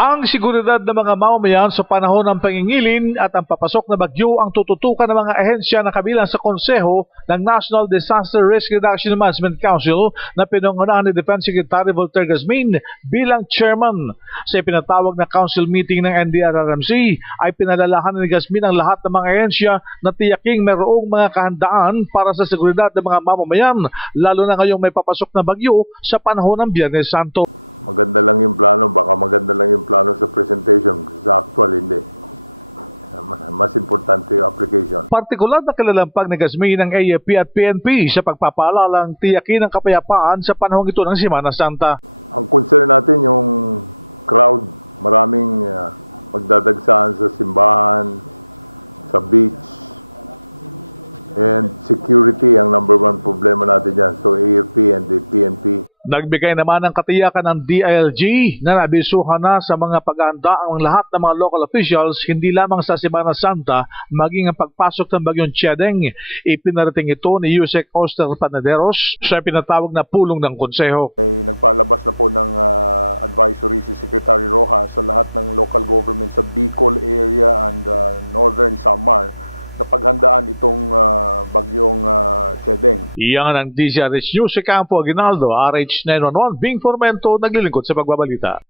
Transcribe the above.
Ang seguridad ng mga mamamayan sa panahon ng pangingilin at ang papasok na bagyo ang tututukan ng mga ahensya na kabilang sa konseho ng National Disaster Risk Reduction and Management Council na pinangunahan ni Defense Secretary Voltaire Gasmin bilang chairman. Sa pinatawag na council meeting ng NDRRMC ay pinalalahan ni Gasmin ang lahat ng mga ahensya na tiyaking mayroong mga kahandaan para sa seguridad ng mga mamamayan, lalo na ngayong may papasok na bagyo sa panahon ng Biyernes Santo. Partikular na kalalampag ni Gasmin ng AFP at PNP sa pagpapalalang tiyakin ang kapayapaan sa panahong ito ng Semana Santa. Nagbigay naman ng katiyakan ng DILG na nabisuhan na sa mga paghahanda ang lahat ng mga local officials hindi lamang sa Semana Santa maging ang pagpasok ng bagyong Chedeng. Ipinarating ito ni Yusek Oster Panaderos sa pinatawag na pulong ng konseho. Iyan ang DZRH News sa Campo Aguinaldo, RH 911, Bing Formento, naglilingkod sa pagbabalita.